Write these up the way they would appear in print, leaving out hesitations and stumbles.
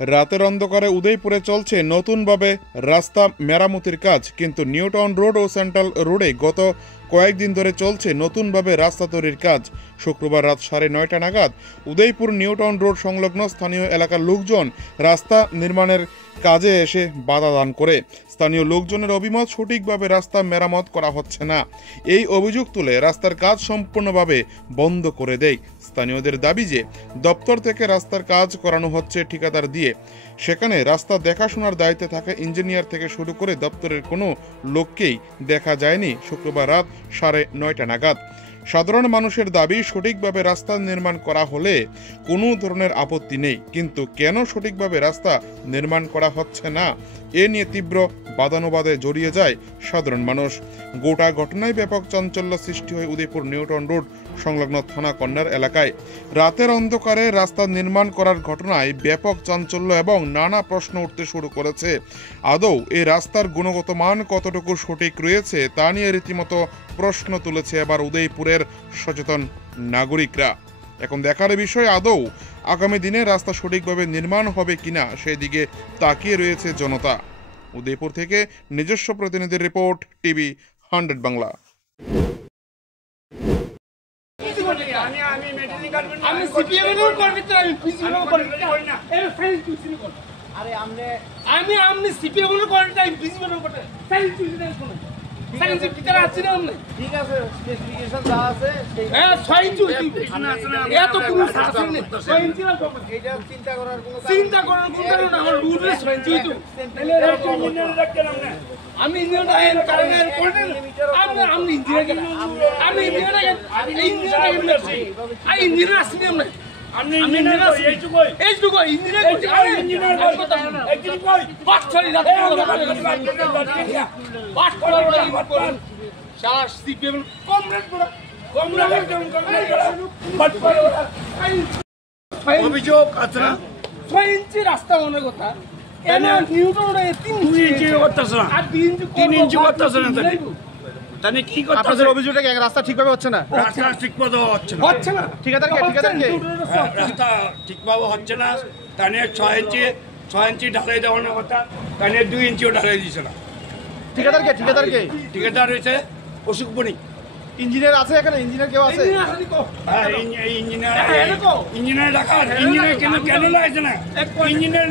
রাতের অন্ধকারে উদয়পুরে চলছে নতুনভাবে রাস্তা মেরামতির কাজ, কিন্তু নিউ টাউন রোড ও সেন্ট্রাল রোডে গত কয়েকদিন ধরে চলছে নতুনভাবে রাস্তা তৈরির কাজ। শুক্রবার রাত 9:30 নাগাদ উদয়পুর নিউ টাউন রোড সংলগ্ন স্থানীয় এলাকার লোকজন রাস্তা নির্মাণের কাজে এসে বাধা দান করে। স্থানীয় লোকজনের অভিমত, সঠিকভাবে রাস্তা মেরামত করা হচ্ছে না। এই অভিযোগ তুলে রাস্তার কাজ সম্পূর্ণভাবে বন্ধ করে দেয়। স্থানীয়দের দাবি যে দপ্তর থেকে রাস্তার কাজ করানো হচ্ছে ঠিকাদার দিয়ে, সেখানে রাস্তা দেখাশোনার দায়িত্বে থাকা ইঞ্জিনিয়ার থেকে শুরু করে দপ্তরের কোনো লোককেই দেখা যায়নি শুক্রবার রাত 9:30 নাগাদ। সাধারণ মানুষের দাবি, সঠিকভাবে রাস্তা নির্মাণ করা হলে কোনো ধরনের আপত্তি নেই, কিন্তু কেন সঠিকভাবে রাস্তা নির্মাণ করা হচ্ছে না এ নিয়ে তীব্র বাদানুবাদে জড়িয়ে যায় সাধারণ মানুষ। গোটা ঘটনায় ব্যাপক চাঞ্চল্য সৃষ্টি হয় উদয়পুর নিউ টাউন রোড সংলগ্ন থানা কর্নার এলাকায়। রাতের অন্ধকারে রাস্তা নির্মাণ করার ঘটনায় ব্যাপক চাঞ্চল্য এবং নানা প্রশ্ন উঠতে শুরু করেছে। আদৌ এই রাস্তার গুণগত মান কতটুকু সঠিক রয়েছে তা নিয়ে রীতিমতো প্রশ্ন তুলেছে এবার উদয়পুরের সচেতন নাগরিকরা। এখন দেখার বিষয়, আদৌ আগামী দিনে রাস্তা সঠিকভাবে নির্মাণ হবে কিনা সেদিকে তাকিয়ে রয়েছে জনতা। উদয়পুর থেকে নিজস্ব প্রতিনিধির রিপোর্ট, টিভি 100 বাংলা। আমি সিপিএমের কর্মীতে আমি পিসিএমের কর্মীতে এর ফেল তুই কর। আরে আমি সিপিএমের কর্মীতে আমি পিসিএমের কর্মীতে ফেল তুই কোন সাইন্স ভিতরে আছে না আমরা? ঠিক আছে, স্পেসিফিকেশন যা আছে হ্যাঁ সই তুই এত কোনো শাসন নেই। সইন্স না এটা চিন্তা করার কোনো কারণ না। আমার রুলে সইন্স তুই তাহলে ইঞ্জিনিয়ার রাখতে না আমি ইঞ্জিনিয়ার কারণে কোন আমি ইঞ্জিনিয়ার আসছি আমরা আমি ইঞ্জিনিয়ার আসছি এইটুকু ইঞ্জিনিয়ার করছি। আরে ইঞ্জিনিয়ার কথা একদিন কই পাঁচ ছয় লাখ পাঁচ করার শালা সিপিএম কমরেড অভিযোগ আছে না 6 ইঞ্চি রাস্তা মনে কথা এনা নিউটনে 3 ইঞ্চি করতেছ না আর 3 ইঞ্চি করতেছ না তাহলে কি করতেছ? আপনাদের অভিযোগটা কি রাস্তা ঠিকভাবে হচ্ছে না? রাস্তা ঠিকভাবে হচ্ছে না ঠিকাদার কে রাস্তা ঠিকভাবে হচ্ছে না। তাহলে 6 ইঞ্চি ঢালাই দেওয়ার কথা, তাহলে 2 ইঞ্চিও ঢালাই দিচ্ছে না। ঠিকাদার কে ঠিকাদার রয়েছে অশোক বণিক। ইঞ্জিনিয়ার আছে এখানে? ইঞ্জিনিয়ার কেউ আছে? ইঞ্জিনিয়ার রাখার ইঞ্জিনিয়ার কেন লাগছে না? ইঞ্জিনিয়ার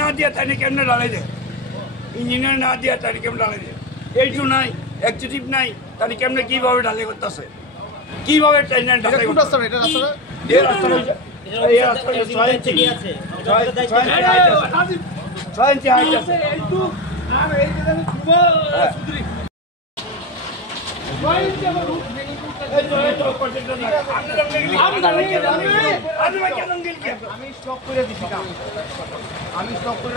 না দিয়ে তাহলে কেমন ঢালাই দেয়? ইঞ্জিনিয়ার না দিয়ে তাহলে কেমন ঢালাই দেয়? এইটু নাই, এক্সিকিউটিভ নাই, তাহলে কেমনে কিভাবে ঢালাই করতেছে? কিভাবে ঢালাই করতেছে? এই রাস্তা 6 ইঞ্চি আছে, 6 ইঞ্চি হাইট আছে। আর এই যে ধ্রুব সুদরি আমি স্টপ করে দিছি কাম। আমি স্টপ করে